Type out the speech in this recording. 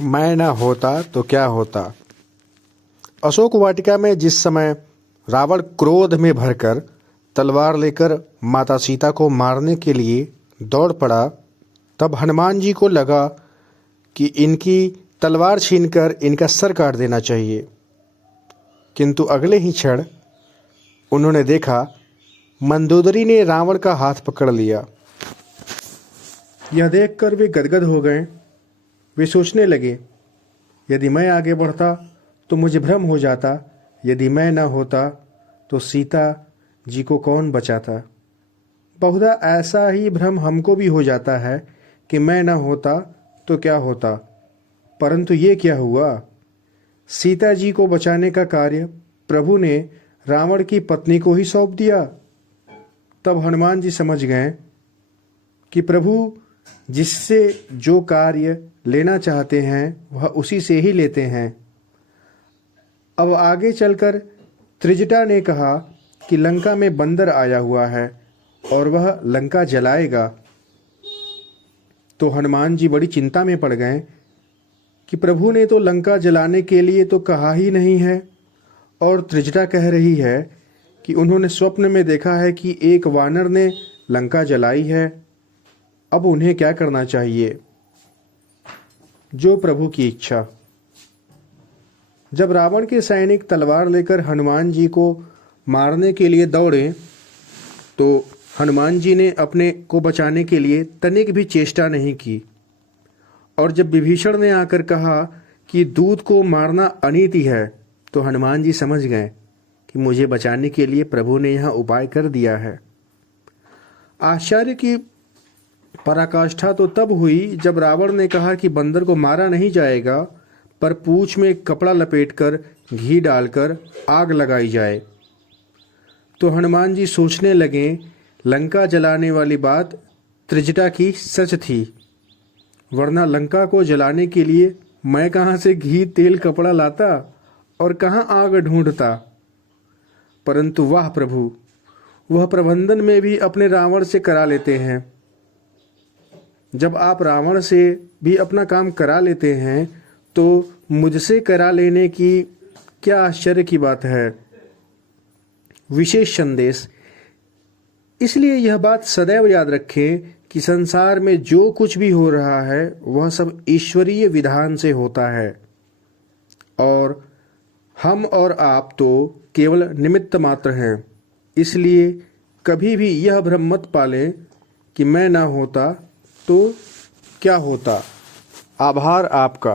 मैं न होता तो क्या होता। अशोक वाटिका में जिस समय रावण क्रोध में भरकर तलवार लेकर माता सीता को मारने के लिए दौड़ पड़ा, तब हनुमान जी को लगा कि इनकी तलवार छीनकर इनका सर काट देना चाहिए। किंतु अगले ही क्षण उन्होंने देखा मंदोदरी ने रावण का हाथ पकड़ लिया। यह देखकर वे गदगद हो गए। वे सोचने लगे, यदि मैं आगे बढ़ता तो मुझे भ्रम हो जाता, यदि मैं न होता तो सीता जी को कौन बचाता। बहुधा ऐसा ही भ्रम हमको भी हो जाता है कि मैं न होता तो क्या होता, परंतु ये क्या हुआ। सीता जी को बचाने का कार्य प्रभु ने रावण की पत्नी को ही सौंप दिया। तब हनुमान जी समझ गए कि प्रभु जिससे जो कार्य लेना चाहते हैं वह उसी से ही लेते हैं। अब आगे चलकर त्रिजटा ने कहा कि लंका में बंदर आया हुआ है और वह लंका जलाएगा। तो हनुमान जी बड़ी चिंता में पड़ गए कि प्रभु ने तो लंका जलाने के लिए तो कहा ही नहीं है, और त्रिजटा कह रही है कि उन्होंने स्वप्न में देखा है कि एक वानर ने लंका जलाई है। अब उन्हें क्या करना चाहिए? जो प्रभु की इच्छा। जब रावण के सैनिक तलवार लेकर हनुमान जी को मारने के लिए दौड़े, तो हनुमान जी ने अपने को बचाने के लिए तनिक भी चेष्टा नहीं की। और जब विभीषण ने आकर कहा कि दूत को मारना अनीति है, तो हनुमान जी समझ गए कि मुझे बचाने के लिए प्रभु ने यहाँ उपाय कर दिया है। आश्चर्य की पराकाष्ठा तो तब हुई जब रावण ने कहा कि बंदर को मारा नहीं जाएगा, पर पूंछ में कपड़ा लपेटकर घी डालकर आग लगाई जाए। तो हनुमान जी सोचने लगे, लंका जलाने वाली बात त्रिजटा की सच थी, वरना लंका को जलाने के लिए मैं कहाँ से घी तेल कपड़ा लाता और कहाँ आग ढूंढता। परंतु वाह प्रभु, वह प्रबंधन में भी अपने रावण से करा लेते हैं। जब आप रावण से भी अपना काम करा लेते हैं तो मुझसे करा लेने की क्या आश्चर्य की बात है। विशेष संदेश। इसलिए यह बात सदैव याद रखें कि संसार में जो कुछ भी हो रहा है वह सब ईश्वरीय विधान से होता है, और हम और आप तो केवल निमित्त मात्र हैं। इसलिए कभी भी यह भ्रम मत पालें कि मैं ना होता तो क्या होता। आभार आपका।